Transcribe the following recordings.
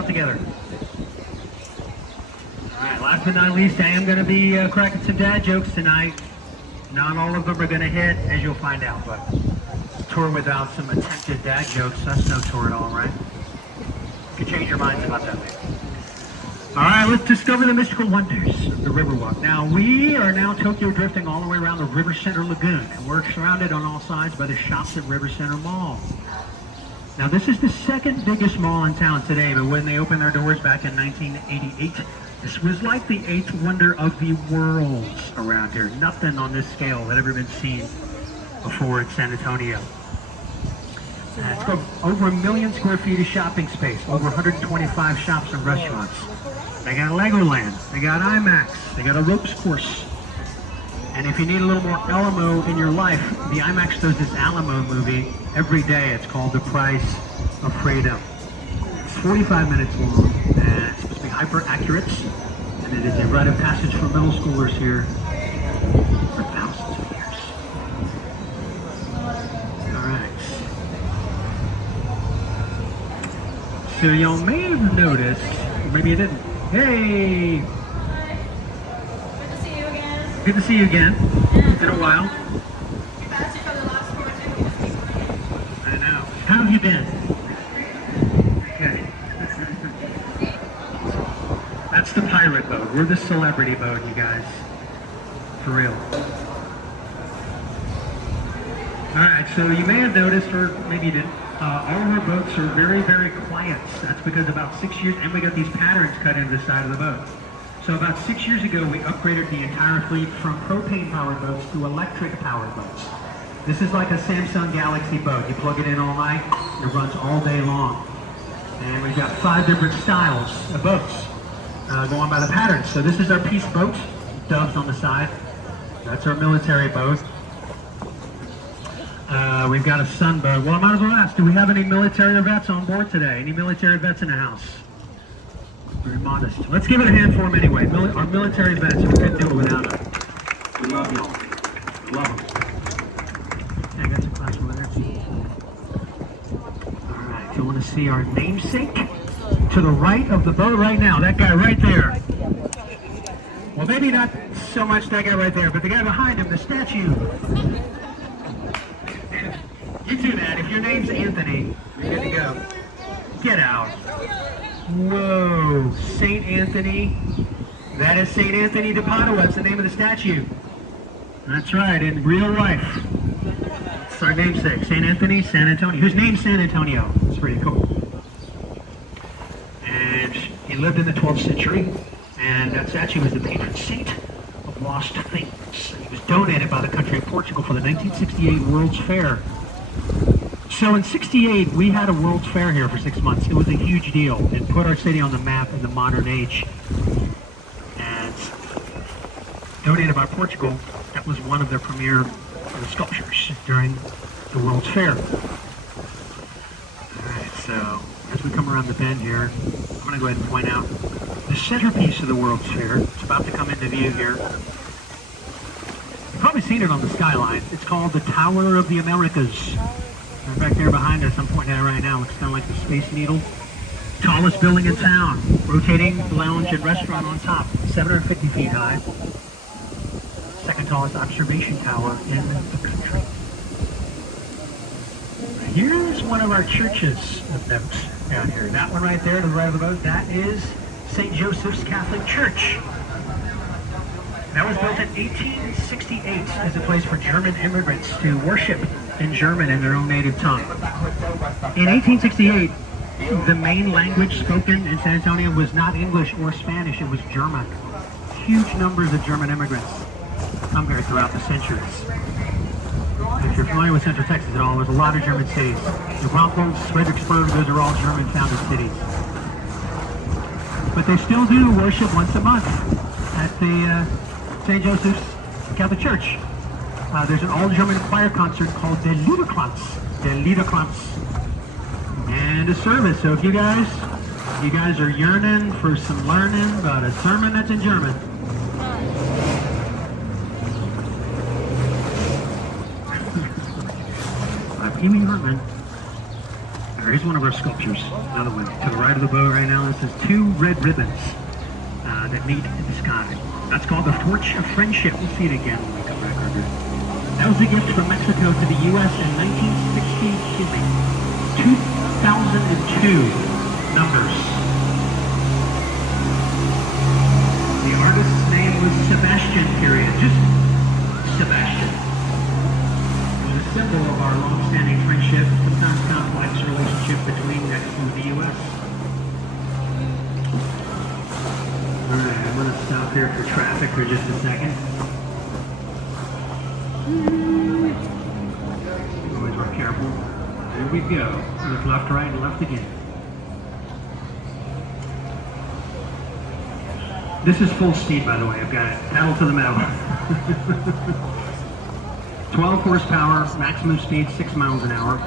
out together. All right, last but not least, I am going to be cracking some dad jokes tonight. Not all of them are going to hit, as you'll find out, but tour without some attempted dad jokes, that's no tour at all, right? You can change your minds about that later. All right, let's discover the mystical wonders of the Riverwalk. Now, we are now Tokyo drifting all the way around the River Center Lagoon, and we're surrounded on all sides by the shops at River Center Mall. Now, this is the second biggest mall in town today, but when they opened their doors back in 1988, this was like the eighth wonder of the world around here. Nothing on this scale had ever been seen before in San Antonio. It's got over 1 million square feet of shopping space, over 125 shops and restaurants. They got Legoland, they got IMAX, they got a ropes course. And if you need a little more Alamo in your life, the IMAX does this Alamo movie every day. It's called The Price of Freedom. It's 45 minutes long, and it's supposed to be hyper accurate. And it is a rite of passage for middle schoolers here for thousands of years. All right. So y'all may have noticed, or maybe you didn't. Hey! Hi. Good to see you again. Good to see you again. It's been a while. We've asked you for the last 4 days. I know. How have you been? Okay. That's the pirate boat. We're the celebrity boat, you guys. For real. Alright, so you may have noticed, or maybe you didn't, all of our boats are very, very quiet. That's because about 6 years, and we got these patterns cut into the side of the boat. So about 6 years ago, we upgraded the entire fleet from propane-powered boats to electric-powered boats. This is like a Samsung Galaxy boat. You plug it in all night, it runs all day long. And we've got 5 different styles of boats going by the patterns. So this is our peace boat, doves on the side. That's our military boat. We've got a sun boat. Well, I might as well ask, do we have any military vets on board today? Any military vets in the house? Very modest. Let's give it a hand for them anyway. Our military vets, we couldn't do it without them. We love you. Love them. Yeah, I got some class over there too. All right, you want to see our namesake? To the right of the boat right now, that guy right there. Well, maybe not so much that guy right there, but the guy behind him, the statue. You do that. If your name's Anthony, you're good to go. Get out. Whoa, St. Anthony. That is St. Anthony de Padua. That's the name of the statue. That's right, in real life. It's our namesake, St. Anthony, San Antonio. Whose name's San Antonio? It's pretty cool. And he lived in the 12th century, and that statue was the patron saint of lost things. He was donated by the country of Portugal for the 1968 World's Fair. So in '68, we had a World's Fair here for 6 months. It was a huge deal. It put our city on the map in the modern age. And donated by Portugal, that was one of their premier sculptures during the World's Fair. Alright, so as we come around the bend here, I'm going to go ahead and point out the centerpiece of the World's Fair. It's about to come into view here. You've probably seen it on the skyline. It's called the Tower of the Americas. Right back there behind us, I'm pointing at it right now. Looks kind of like the Space Needle. Tallest building in town. Rotating lounge and restaurant on top. 750 feet high. Second tallest observation tower in the country. Here's one of our churches of note down here. That one right there to the right of the boat, that is St. Joseph's Catholic Church. That was built in 1868 as a place for German immigrants to worship in German in their own native tongue. In 1868, the main language spoken in San Antonio was not English or Spanish, it was German. Huge numbers of German immigrants come here throughout the centuries. If you're familiar with Central Texas at all, there's a lot of German cities. New Braunfels, Fredericksburg, those are all German-founded cities. But they still do worship once a month at the St. Joseph's Catholic Church. There's an all-German choir concert called Der Liederkranz, and a service. So if you guys are yearning for some learning about a sermon that's in German, I'm Amy Hartman. All Here's one of our sculptures. Another one. To the right of the boat right now, it says 2 red ribbons that meet in the sky. That's called the Torch of Friendship. We'll see it again when we come back under. That was a gift from Mexico to the U.S. in 2002 numbers. The artist's name was Sebastian, period. Just Sebastian. It was a symbol of our long-standing friendship, sometimes complex relationship between Mexico and the U.S. Alright, I'm going to stop here for traffic for just a second. Always be careful. Here we go. Look left, right, and left again. This is full speed, by the way. I've got it pedal to the metal. 12 horsepower, maximum speed 6 miles an hour.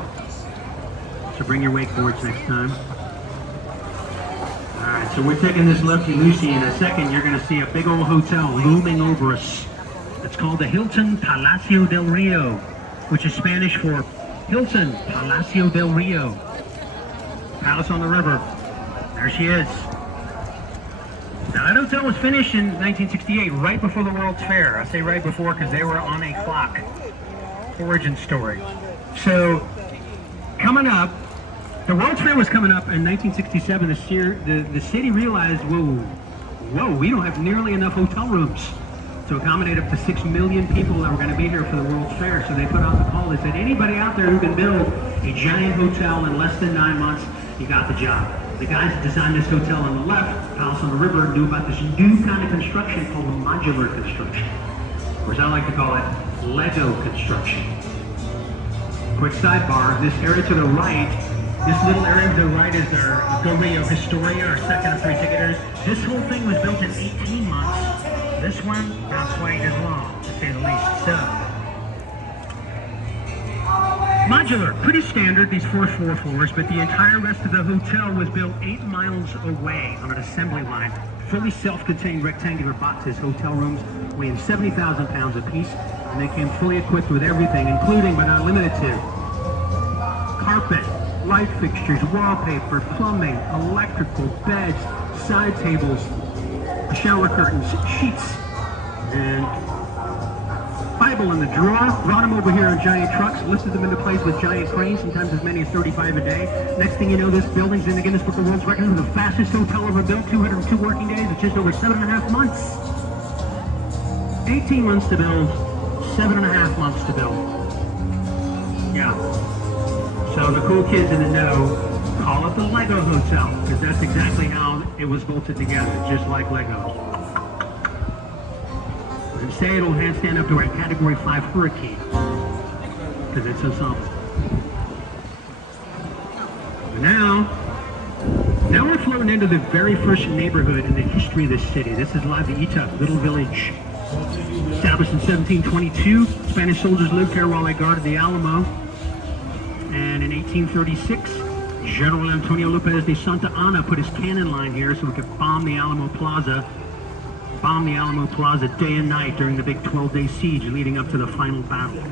So bring your wakeboards next time. Alright, so we're taking this lefty-loosey. In a second, you're going to see a big old hotel looming over us. It's called the Hilton Palacio del Rio, which is Spanish for Hilton Palacio del Rio. Palace on the river. There she is. Now that hotel was finished in 1968, right before the World's Fair. I say right before because they were on a clock. Origin story. So, coming up, the World's Fair was coming up in 1967. The city realized, whoa, we don't have nearly enough hotel rooms to accommodate up to 6 million people that were going to be here for the World's Fair. So they put out the call. They said, anybody out there who can build a giant hotel in less than 9 months, you got the job. The guys that designed this hotel on the left, Palace on the River, knew about this new kind of construction called modular construction. Or as I like to call it, Lego construction. Quick sidebar, this area to the right, this little area to the right is our Go Rio Historia, our second of 3 ticketers. This whole thing was built in 18 months. This one, not quite as long, to say the least. So, modular, pretty standard, these 4 floors, but the entire rest of the hotel was built 8 miles away on an assembly line. Fully self-contained rectangular boxes, hotel rooms weighing 70,000 pounds apiece, and they came fully equipped with everything, including but not limited to carpet, light fixtures, wallpaper, plumbing, electrical, beds, side tables, shower curtains, sheets, and Bible in the drawer. Brought them over here on giant trucks, lifted them into place with giant cranes, sometimes as many as 35 a day. Next thing you know, this building's in the Guinness Book of World Records for the fastest hotel ever built, 202 working days. It's just over 7.5 months. 18 months to build, 7.5 months to build. Yeah. So the cool kids in the know call it the Lego Hotel, because that's exactly how it was bolted together, just like Lego. And say it'll handstand up to a Category 5 hurricane, because it's so solid. Now we're floating into the very first neighborhood in the history of this city. This is La Villita, little village. Established in 1722, Spanish soldiers lived here while they guarded the Alamo. And in 1836, General Antonio Lopez de Santa Anna put his cannon line here so we could bomb the Alamo Plaza day and night during the big 12-day siege leading up to the final battle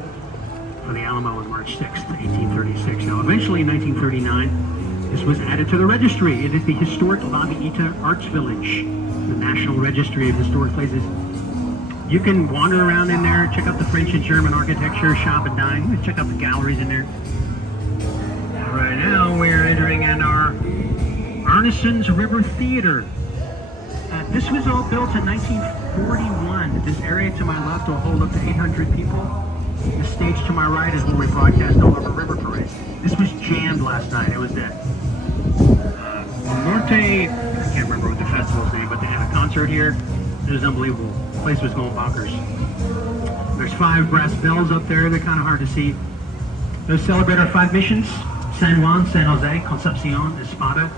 for the Alamo on March 6th, 1836. Now, eventually in 1939, this was added to the registry. It is the historic La Villita Arts Village, the National Registry of Historic Places. You can wander around in there, check out the French and German architecture, shop and dine, check out the galleries in there. Right now, we're entering in our Arnison's River Theater. This was all built in 1941. This area to my left will hold up to 800 people. The stage to my right is where we broadcast all of our river parades. This was jammed last night. It was that Norte, I can't remember what the festival's name, but they had a concert here. It was unbelievable. The place was going bonkers. There's 5 brass bells up there. They're kind of hard to see. Those celebrate our 5 missions. San Juan, San Jose, Concepcion, Espada,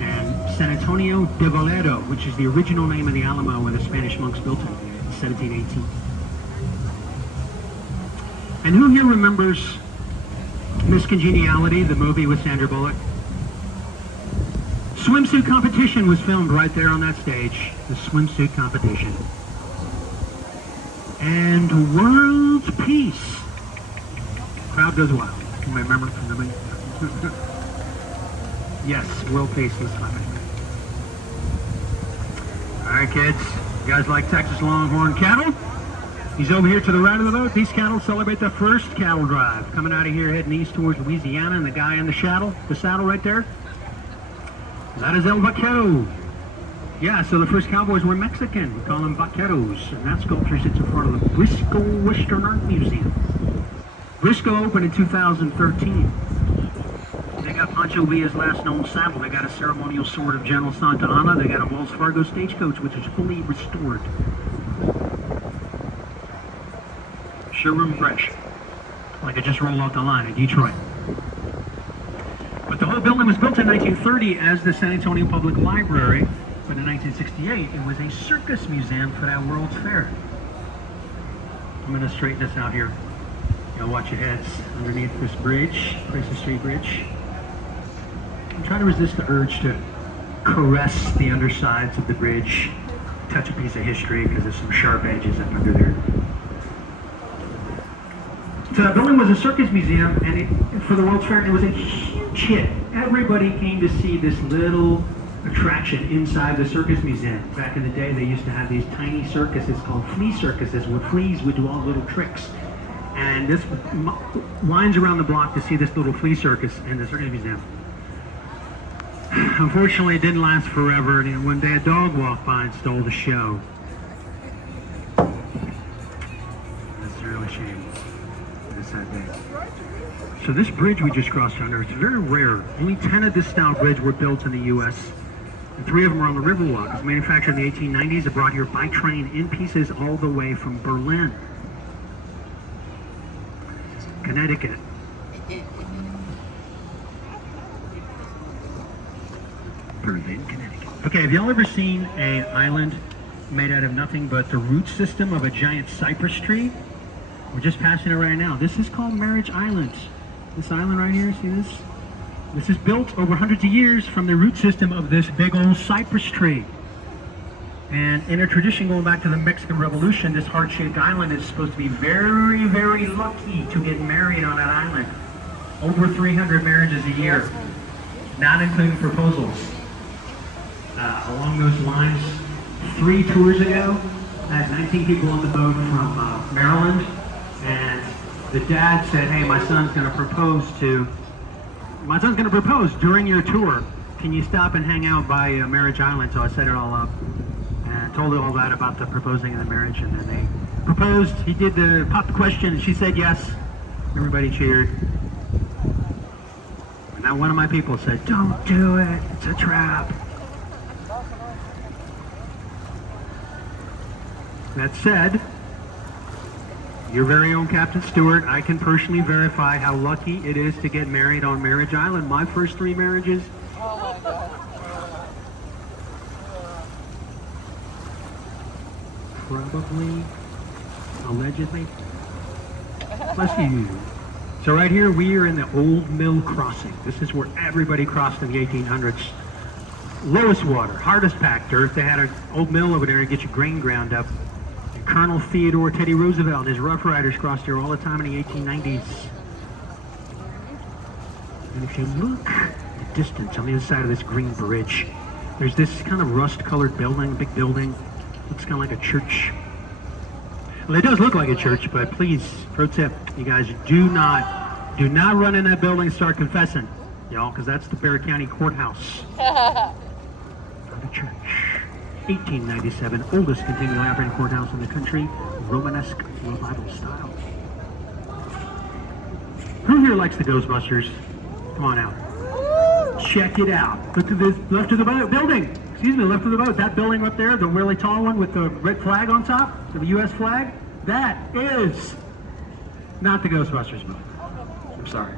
and San Antonio de Valero, which is the original name of the Alamo when the Spanish monks built it in 1718. And who here remembers Miss Congeniality, the movie with Sandra Bullock? Swimsuit competition was filmed right there on that stage, the swimsuit competition. And World Peace. Crowd goes wild. You might remember from the movie. Yes, Will Pace is coming. All right, kids. You guys like Texas Longhorn cattle? He's over here to the right of the boat. These cattle celebrate the first cattle drive. Coming out of here, heading east towards Louisiana, and the guy in the saddle right there, that is El Vaquero. Yeah, so the first cowboys were Mexican. We call them vaqueros. And that sculpture sits in front of the Briscoe Western Art Museum. Briscoe opened in 2013. They got Pancho Villa's last known saddle. They got a ceremonial sword of General Santa Anna. They got a Wells Fargo stagecoach, which is fully restored. Showroom fresh. Like it just rolled off the line in Detroit. But the whole building was built in 1930 as the San Antonio Public Library. But in 1968, it was a circus museum for that World's Fair. I'm going to straighten this out here. You'll watch your heads underneath this bridge, Chrysler Street Bridge. I'm trying to resist the urge to caress the undersides of the bridge, touch a piece of history because there's some sharp edges up under there. So the building was a circus museum, and for the World's Fair, it was a huge hit. Everybody came to see this little attraction inside the circus museum. Back in the day, they used to have these tiny circuses called flea circuses, where fleas would do all the little tricks. And this lines around the block to see this little flea circus in the circus museum. Unfortunately, it didn't last forever, and one day a dog walked by and stole the show. That's a real shame. It's that day. So this bridge we just crossed under, it's very rare. Only 10 of this style bridge were built in the U.S., and 3 of them are on the Riverwalk. It was manufactured in the 1890s. It brought here by train in pieces all the way from Berlin, Connecticut. Berlin, Connecticut. Okay, have y'all ever seen an island made out of nothing but the root system of a giant cypress tree? We're just passing it right now. This is called Marriage Island. This island right here, see this? This is built over hundreds of years from the root system of this big old cypress tree. And in a tradition going back to the Mexican Revolution, this heart-shaped island is supposed to be very, very lucky to get married on that island. Over 300 marriages a year, not including proposals. Along those lines, 3 tours ago, I had 19 people on the boat from Maryland, and the dad said, hey, my son's going to propose during your tour. Can you stop and hang out by Marriage Island? So I set it all up and told her all that about the proposing and the marriage, and then they proposed. He did the pop question, and she said yes. Everybody cheered. And now one of my people said, don't do it, it's a trap. That said, your very own Captain Stewart, I can personally verify how lucky it is to get married on Marriage Island. My first 3 marriages. Oh my God. Probably, allegedly. Bless you. So right here, we are in the Old Mill Crossing. This is where everybody crossed in the 1800s. Lowest water, hardest packed dirt. They had an old mill over there to get your grain ground up. Colonel Theodore Teddy Roosevelt and his Rough Riders crossed here all the time in the 1890s. And if you look at the distance on the other side of this green bridge, there's this kind of rust-colored building, big building. Looks kind of like a church. Well, it does look like a church, but please, pro tip, you guys do not run in that building and start confessing, y'all, because that's the Bexar County Courthouse. Not a church. 1897, oldest continually operating courthouse in the country, Romanesque revival style. Who here likes the Ghostbusters? Come on out. Check it out. Look to this, left of the building. Excuse me, left of the boat. That building up there, the really tall one with the red flag on top, the U.S. flag, that is not the Ghostbusters boat. I'm sorry.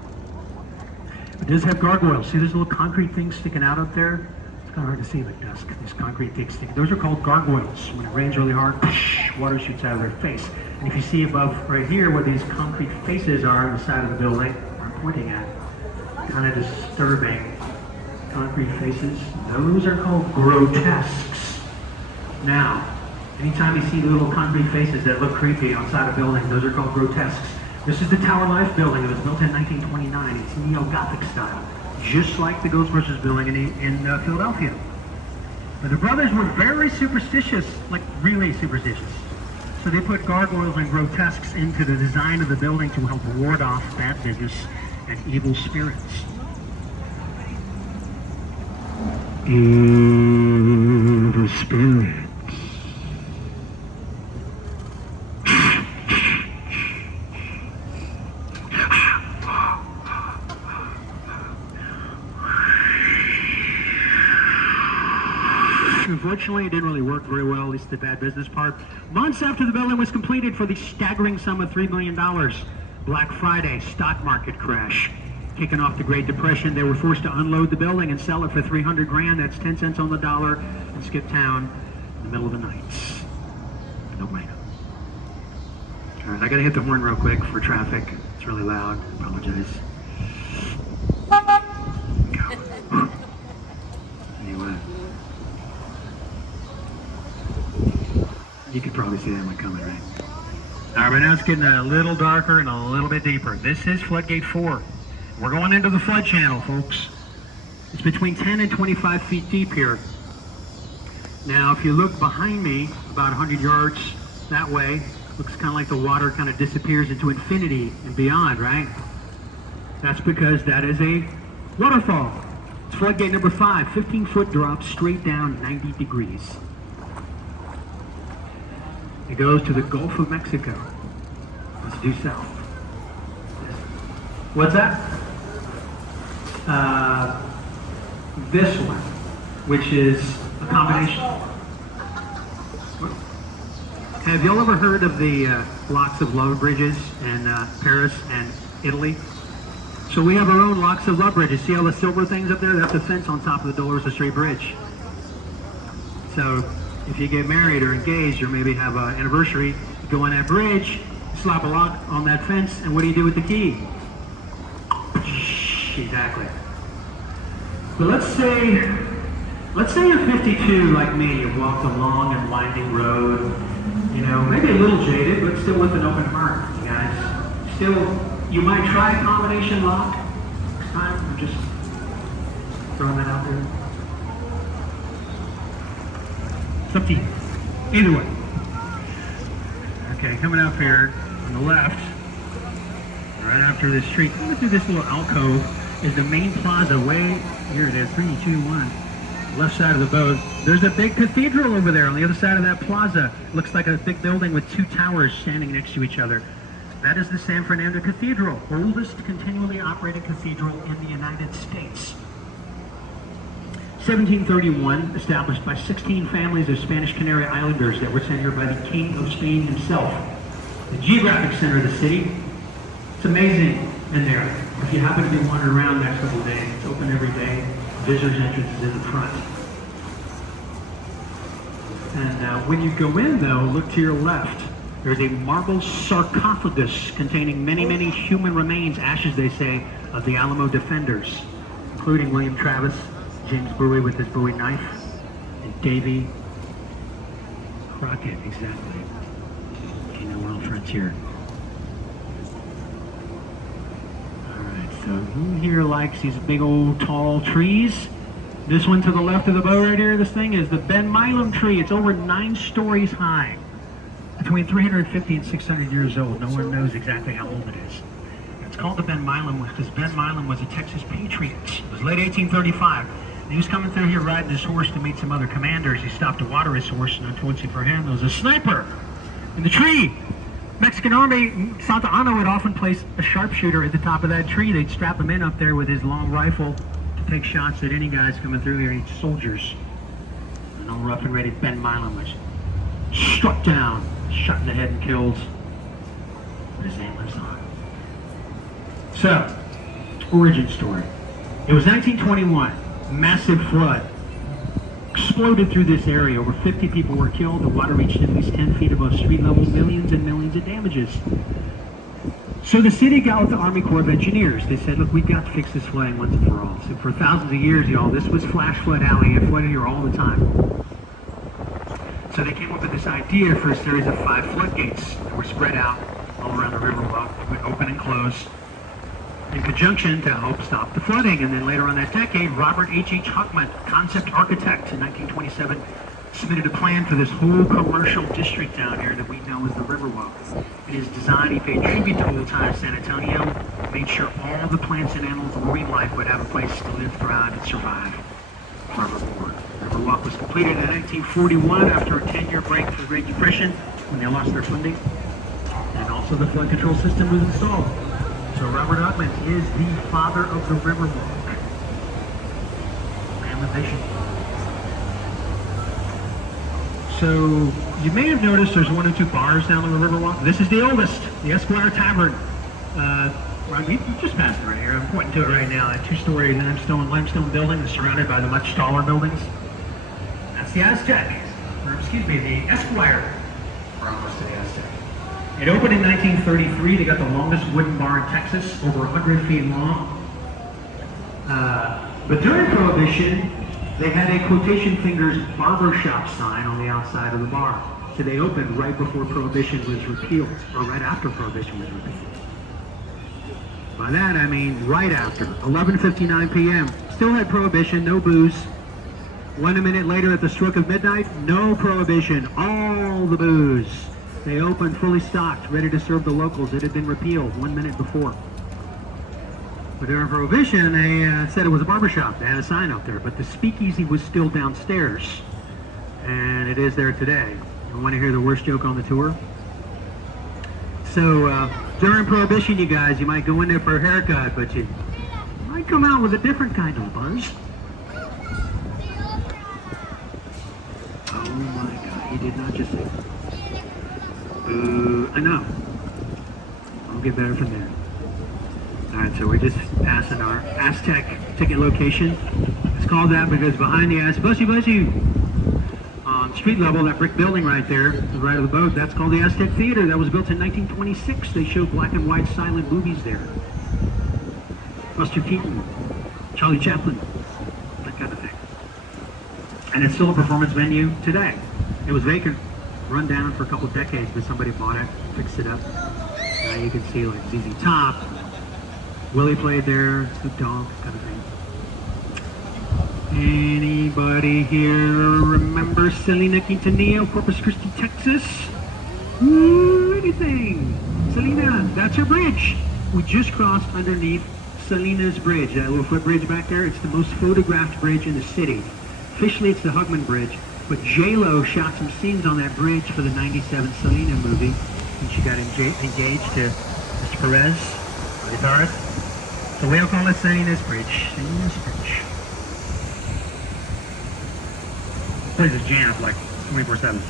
It does have gargoyles. See this little concrete thing sticking out up there? It's kind of hard to see at dusk. These concrete things sticking. Those are called gargoyles. When it rains really hard, water shoots out of their face. And if you see above right here where these concrete faces are on the side of the building, I'm pointing at, kind of disturbing concrete faces. Those are called grotesques. Now, anytime you see little concrete faces that look creepy outside a building, those are called grotesques. This is the Tower Life building. It was built in 1929. It's neo-Gothic style. just like the Ghostbusters building in Philadelphia. But the brothers were very superstitious, like really superstitious. So they put gargoyles and grotesques into the design of the building to help ward off bad business and evil spirits. Evil spirits. Unfortunately, it didn't really work very well, at least the bad business part. Months after the building was completed for the staggering sum of $3 million, Black Friday stock market crash. Kicking off the Great Depression, they were forced to unload the building and sell it for 300 grand. That's 10 cents on the dollar, and skip town in the middle of the night. No brainer. All right, I gotta hit the horn real quick for traffic. It's really loud. I apologize. Anyway. You could probably see that one coming, right? All right, but now it's getting a little darker and a little bit deeper. This is Floodgate 4. We're going into the flood channel, folks. It's between 10 and 25 feet deep here. Now, if you look behind me, about 100 yards that way, looks kind of like the water kind of disappears into infinity and beyond, right? That's because that is a waterfall. It's Floodgate number 5, 15-foot drop straight down 90 degrees. It goes to the Gulf of Mexico. Let's due south. What's that? This one, which is a combination. Have y'all ever heard of the Locks of Love bridges in Paris and Italy? So we have our own Locks of Love bridges. See all the silver things up there? That's a fence on top of the Dolores Estrait Bridge. So if you get married or engaged or maybe have an anniversary, you go on that bridge, slap a lock on that fence, and what do you do with the key? Exactly. But let's say you're 52 like me. You've walked a long and winding road, you know, maybe a little jaded, but still with an open heart, you guys. Still, you might try a combination lock next time. I'm just throwing that out there. It's up to you. Either way. Okay, coming up here on the left, right after this street, coming through this little alcove is the main plaza. Way here it is, 3, 2, 1. Left side of the boat. There's a big cathedral over there on the other side of that plaza. Looks like a big building with 2 towers standing next to each other. That is the San Fernando Cathedral, oldest continually operated cathedral in the United States. 1731, established by 16 families of Spanish Canary Islanders that were sent here by the King of Spain himself. The geographic center of the city. It's amazing in there. If you happen to be wandering around the next couple of days, it's open every day. Visitors entrance is in the front. And when you go in, though, look to your left. There's a marble sarcophagus containing many, many human remains, ashes, they say, of the Alamo defenders, including William Travis, James Bowie with his Bowie knife, and Davy Crockett, exactly. King of the World Frontier. So who here likes these big old tall trees? This one to the left of the boat right here, this thing is the Ben Milam tree. It's over 9 stories high. Between 350 and 600 years old. No one knows exactly how old it is. It's called the Ben Milam because Ben Milam was a Texas patriot. It was late 1835. And he was coming through here riding his horse to meet some other commanders. He stopped to water his horse, and unfortunately for him, there was a sniper in the tree. Mexican Army, Santa Anna would often place a sharpshooter at the top of that tree. They'd strap him in up there with his long rifle to take shots at any guys coming through here, any soldiers. And all rough and ready, Ben Milam was struck down, shot in the head and killed. But his name lives on. So, origin story. It was 1921, massive flood. Exploded through this area. Over 50 people were killed. The water reached at least 10 feet above street level. Millions and millions of damages. So the city got with the Army Corps of Engineers. They said, look, we've got to fix this flooding once and for all. So for thousands of years, y'all, this was flash flood alley. It flooded here all the time. So they came up with this idea for a series of 5 floodgates that were spread out all around the river walk. They would open and close in conjunction to help stop the flooding. And then later on that decade, Robert H.H. Huckman, concept architect in 1927, submitted a plan for this whole commercial district down here that we know as the Riverwalk. In his design, he paid tribute to old-time San Antonio, made sure all the plants and animals and marine life would have a place to live, thrive, and survive forevermore. The Riverwalk was completed in 1941 after a 10-year break for the Great Depression when they lost their funding, and also the flood control system was installed. So Robert Huckman is the father of the Riverwalk. Man with vision. So you may have noticed there's one or two bars down on the Riverwalk. This is the oldest, the Esquire Tavern. You just passed it right here. I'm pointing to it right now. A two-story limestone building that's surrounded by the much taller buildings. That's the Aztec, or excuse me, the Esquire. We're almost to the Aztec. It opened in 1933. They got the longest wooden bar in Texas, over 100 feet long. But during Prohibition, they had a quotation fingers barbershop sign on the outside of the bar. So they opened right before Prohibition was repealed, or right after Prohibition was repealed. By that I mean right after, 11:59 p.m. Still had Prohibition, no booze. 1 minute later at the stroke of midnight, no Prohibition, all the booze. They opened fully stocked, ready to serve the locals. It had been repealed 1 minute before. But during Prohibition, they said it was a barbershop. They had a sign out there, but the speakeasy was still downstairs. And it is there today. You want to hear the worst joke on the tour? So, during Prohibition, you guys, you might go in there for a haircut, but you might come out with a different kind of buzz. Oh my God, he did not just say, I know. I'll get better from there. Alright, so we're just passing our Aztec ticket location. It's called that because behind the Aztec, bless you, on street level, that brick building right there, to the right of the boat, that's called the Aztec Theater. That was built in 1926. They showed black and white silent movies there. Buster Keaton, Charlie Chaplin, that kind of thing. And it's still a performance venue today. It was vacant, run down for a couple decades, but somebody bought it, fixed it up. Now you can see like ZZ Top, Willie played there, Snoop Dogg, kind of thing. Anybody here remember Selena Quintanilla, Corpus Christi, Texas? Ooh, anything? Selena, that's her bridge. We just crossed underneath Selena's Bridge, that little footbridge back there. It's the most photographed bridge in the city. Officially, it's the Hugman Bridge, but J-Lo shot some scenes on that bridge for the '97 Selena movie, and she got engaged to Mr. Perez, the guitarist. So we'll call it Selena's Bridge. Selena's Bridge. Place is jammed like 24/7.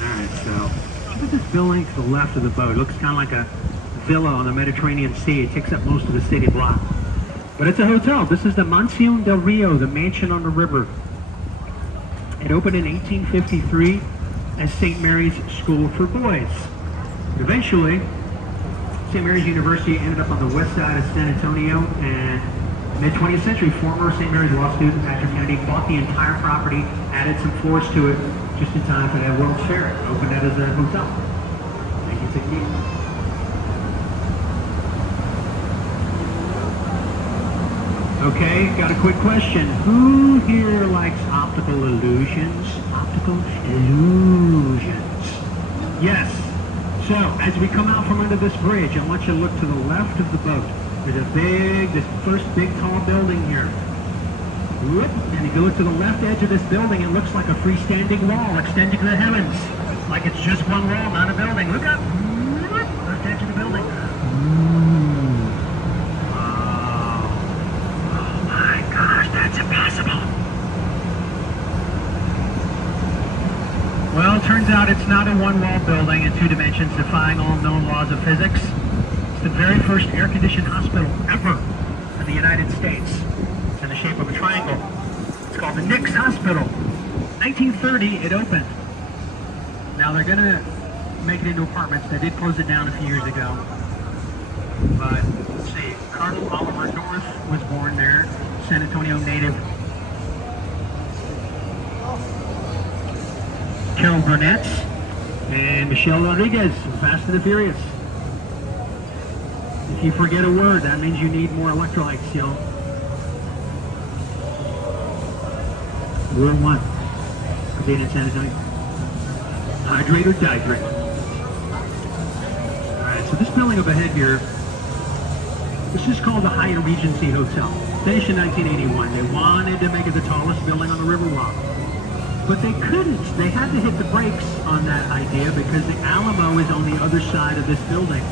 Alright, so look at this building to the left of the boat. It looks kind of like a villa on the Mediterranean Sea. It takes up most of the city block. But it's a hotel. This is the Mansión del Rio, the mansion on the river. It opened in 1853 as St. Mary's School for Boys. Eventually, St. Mary's University ended up on the west side of San Antonio, and mid-20th century, former St. Mary's law student Patrick Kennedy bought the entire property, added some floors to it just in time for that World's Fair. Opened that as a hotel. 1968. Okay, got a quick question. Who here likes optical illusions? Optical illusions. Yes. So, as we come out from under this bridge, I want you to look to the left of the boat. There's this first big tall building here. Whoop. And if you look to the left edge of this building, it looks like a freestanding wall extending to the heavens. Like it's just one wall, not a building. Look up. Left edge of the building. That's impossible. Well, it turns out it's not a one-wall building in two dimensions defying all known laws of physics. It's the very first air-conditioned hospital ever in the United States. It's in the shape of a triangle. It's called the Nix Hospital. 1930, it opened. Now they're going to make it into apartments. They did close it down a few years ago. But, let's see, Cardinal Oliver North was born there. San Antonio native. Carol Burnett and Michelle Rodriguez from Fast and the Furious. If you forget a word, that means you need more electrolytes, y'all. Rule 1. Contain and sanitize. Hydrate or dehydrate. Alright, so this building up ahead here, this is called the Hyatt Regency Hotel. Finished in 1981. They wanted to make it the tallest building on the Riverwalk. But they couldn't. They had to hit the brakes on that idea because the Alamo is on the other side of this building.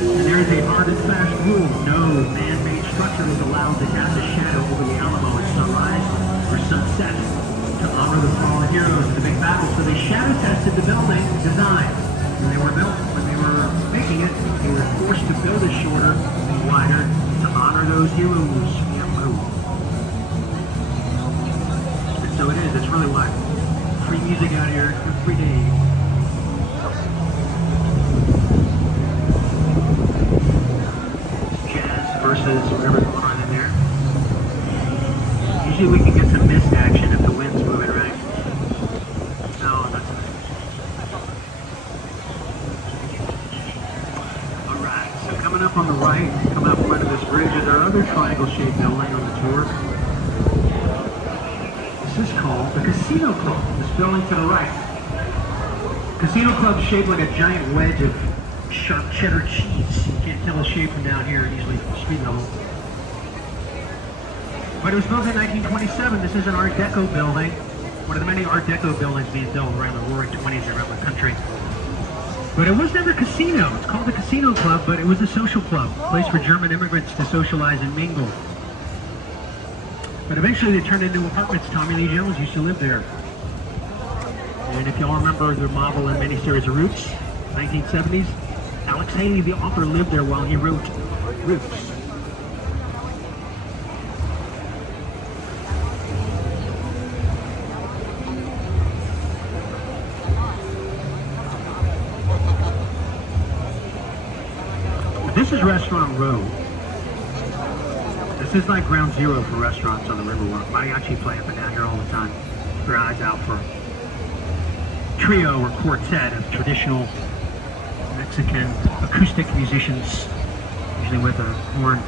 And there is a hard and fast rule. No man-made structure is allowed to cast a shadow over the Alamo at sunrise or sunset to honor the fallen heroes in the big battle. So they shadow tested the building design. When they were making it, they were forced to build it shorter and wider to honor those heroes. Yeah, move. And so it is. It's really wide. Free music out here every day. Versus whatever's going on in there. Usually we can get some mist action if the wind's moving, right? No, that's not. Alright, so coming up on the right, coming up from under this bridge, is our other triangle-shaped building on the tour. This is called the Casino Club, this building to the right. Casino Club is shaped like a giant wedge of sharp cheddar cheese. You can't tell the shape from down here, usually street level. But it was built in 1927. This is an Art Deco building. One of the many Art Deco buildings being built around the roaring 20s around the country. But it was never a casino. It's called the Casino Club, but it was a social club, a place for German immigrants to socialize and mingle. But eventually they turned into apartments. Tommy Lee Jones used to live there. And if y'all remember the Marvel and miniseries Roots, 1970s, Alex Haley, the author, lived there while he wrote Roots. This is Restaurant Row. This is like ground zero for restaurants on the Riverwalk. Mariachi play up and down here all the time. Keep your eyes out for trio or quartet of traditional Mexican acoustic musicians, usually with a horn,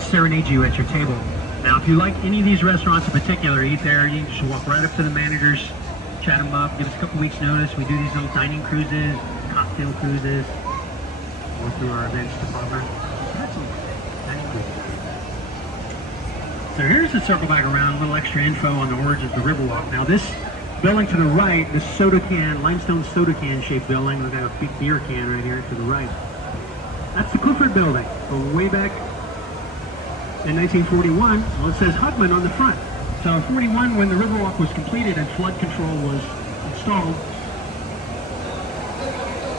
serenade you at your table. Now, if you like any of these restaurants in particular, eat there, you can just walk right up to the managers, chat them up, give us a couple weeks notice. We do these little dining cruises, cocktail cruises, go through our events department. That's some dining cruises. So here's the circle back around, a little extra info on the origins of the Riverwalk. Now this building to the right, this soda can, limestone soda can shaped building, we've got a big beer can right here to the right. That's the Clifford building, from way back in 1941. Well, it says Hugman on the front. So in 41, when the Riverwalk was completed and flood control was installed,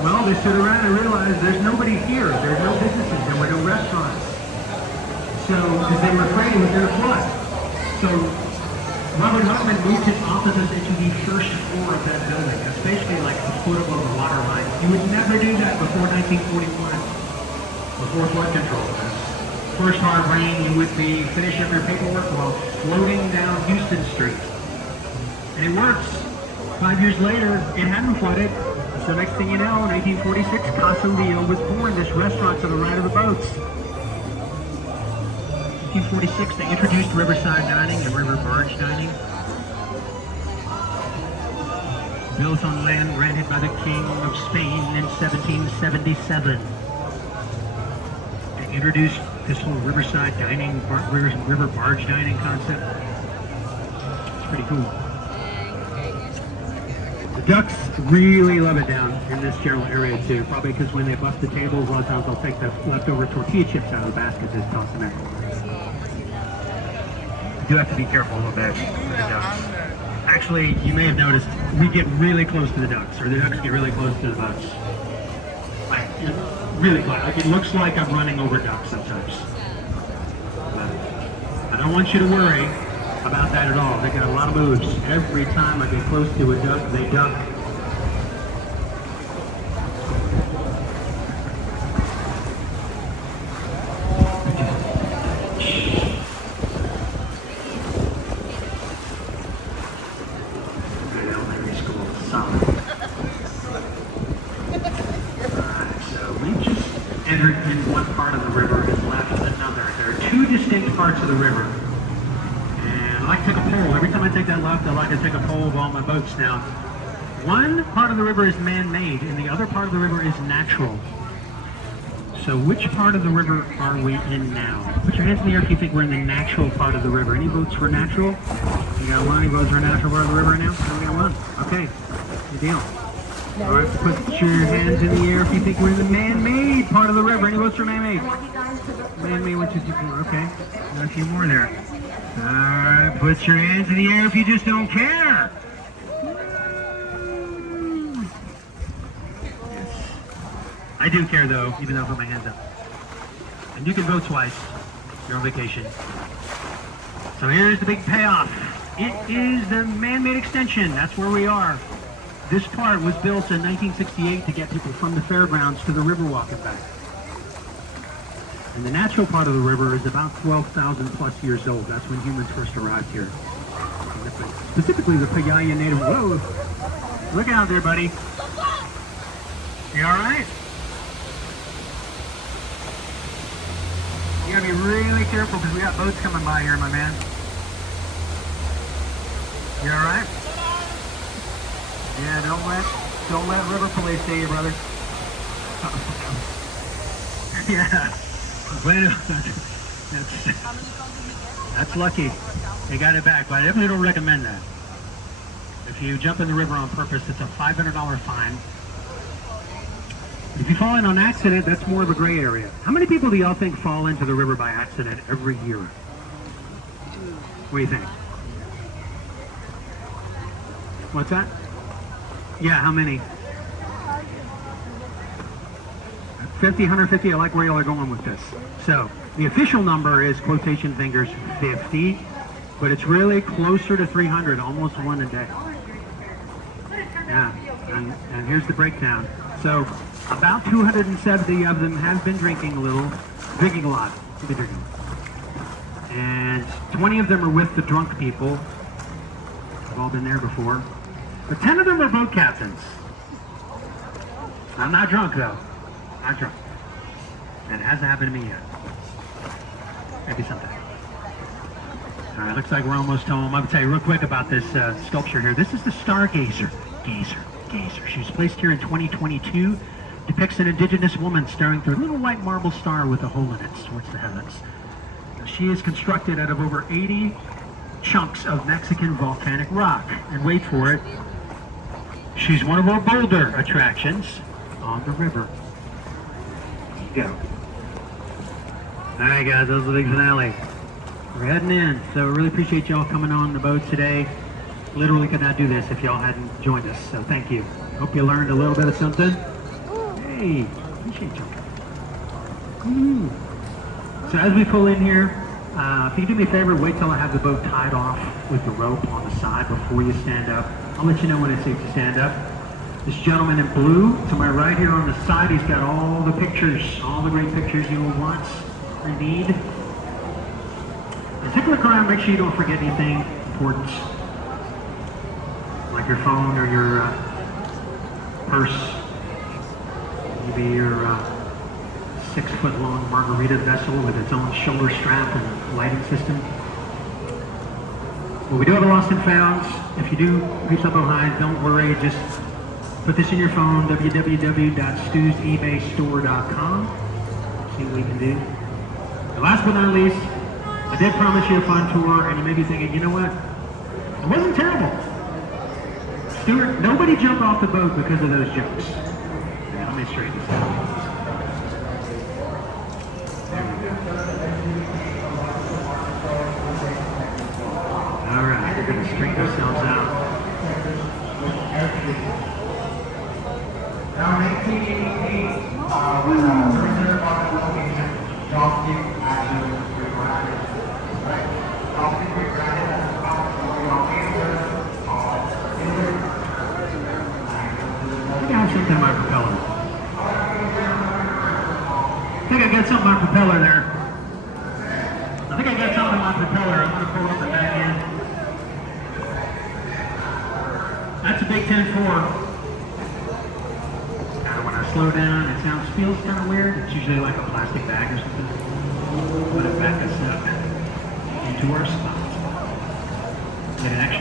well, they stood around and realized there's nobody here. There's no businesses, there were no restaurants. So, because they were afraid it was going to flood. So Robert Hugman moved his offices into the first floor of that building. That's basically like a foot above the water line. You would never do that before 1941, before flood control. First hard rain, you would be finishing up your paperwork while floating down Houston Street. And it works. 5 years later, it hadn't flooded. So next thing you know, in 1846, Casa Rio was born, this restaurant to the right of the boats. 1846, they introduced riverside dining and river barge dining. Built on land granted by the King of Spain in 1777. They introduced this whole riverside dining, river barge dining concept. It's pretty cool. The ducks really love it down in this general area too, probably because when they buff the tables, a lot of times they'll take the leftover tortilla chips out of the basket and toss them in. You do have to be careful a little bit with the ducks. Actually, you may have noticed, we get really close to the ducks, or the ducks get really close to the boats. Like, really close. Like, it looks like I'm running over ducks sometimes. But I don't want you to worry about that at all. They got a lot of moves. Every time I get close to a duck, they duck. Elementary school, solid. Alright, so we just to the river. And I like to take a poll. Every time I take that left, I like to take a poll of all my boats. Now, one part of the river is man-made, and the other part of the river is natural. So which part of the river are we in now? Put your hands in the air if you think we're in the natural part of the river. Any votes for natural? You got one. Any votes for natural part of the river right now? So we got one. Okay. Good deal. All right. Put your hands in the air if you think we're in the man-made part of the river. Any votes for man-made? Man-made, 1, 2, 3, 4. Okay. Got a few more there. All right. Put your hands in the air if you just don't care. I do care though, even though I put my hands up. And you can vote twice. You're on vacation. So here's the big payoff. It is the man-made extension. That's where we are. This part was built in 1968 to get people from the fairgrounds to the Riverwalk and back. And the natural part of the river is about 12,000 plus years old. That's when humans first arrived here. Specifically the Pagaya Native. Whoa! Look out there, buddy. You all right? You gotta be really careful because we got boats coming by here, my man. You all right? Yeah, don't let River Police see you, brother. Yeah. Bueno, that's lucky. They got it back, but I definitely don't recommend that. If you jump in the river on purpose, it's a $500 fine. If you fall in on accident, that's more of a gray area. How many people do y'all think fall into the river by accident every year? What do you think? What's that? Yeah, how many? 50, 150, I like where y'all are going with this. So, the official number is, quotation fingers, 50, but it's really closer to 300, almost one a day. Yeah, and here's the breakdown. So, about 270 of them have been drinking a lot. They've been drinking. And 20 of them are with the drunk people. I've all been there before. But 10 of them are boat captains. I'm not drunk though. Not drunk. And it hasn't happened to me yet. Maybe someday. All right, looks like we're almost home. I'm going to tell you real quick about this sculpture here. This is the Stargazer. Gazer. She was placed here in 2022. Depicts an indigenous woman staring through a little white marble star with a hole in it towards the heavens. She is constructed out of over 80 chunks of Mexican volcanic rock. And wait for it, she's one of our boulder attractions on the river. Go. All right, guys, that was the big finale. We're heading in, so really appreciate y'all coming on the boat today. Literally could not do this if y'all hadn't joined us, so thank you. Hope you learned a little bit of something. Hey, appreciate you. So as we pull in here, if you do me a favor, wait till I have the boat tied off with the rope on the side before you stand up. I'll let you know when it's safe to stand up. This gentleman in blue, to my right here on the side, he's got all the pictures, all the great pictures you'll want or need. And take a look around, make sure you don't forget anything important, like your phone or your purse, maybe your 6-foot-long margarita vessel with its own shoulder strap and lighting system. Well, we do have a lost and found. If you do reach up behind, don't worry, just put this in your phone, www.stusebaystore.com. See what we can do. And last but not least, I did promise you a fun tour, and you may be thinking, you know what? It wasn't terrible. Stuart, nobody jumped off the boat because of those jokes. Yeah, let me straighten this out. There we go. All right, we're going to straighten ourselves out. Now, in 1888, when the prisoner on the location, Johnson actually regretted, right? Johnson regretted as a I got something in my propeller. I think I got something in my propeller there. I'm going to pull up the back end. That's a Big 10-4. When I slow down, it feels kind of weird. It's usually like a plastic bag or something. Let it back us up. to our spot. Get an extra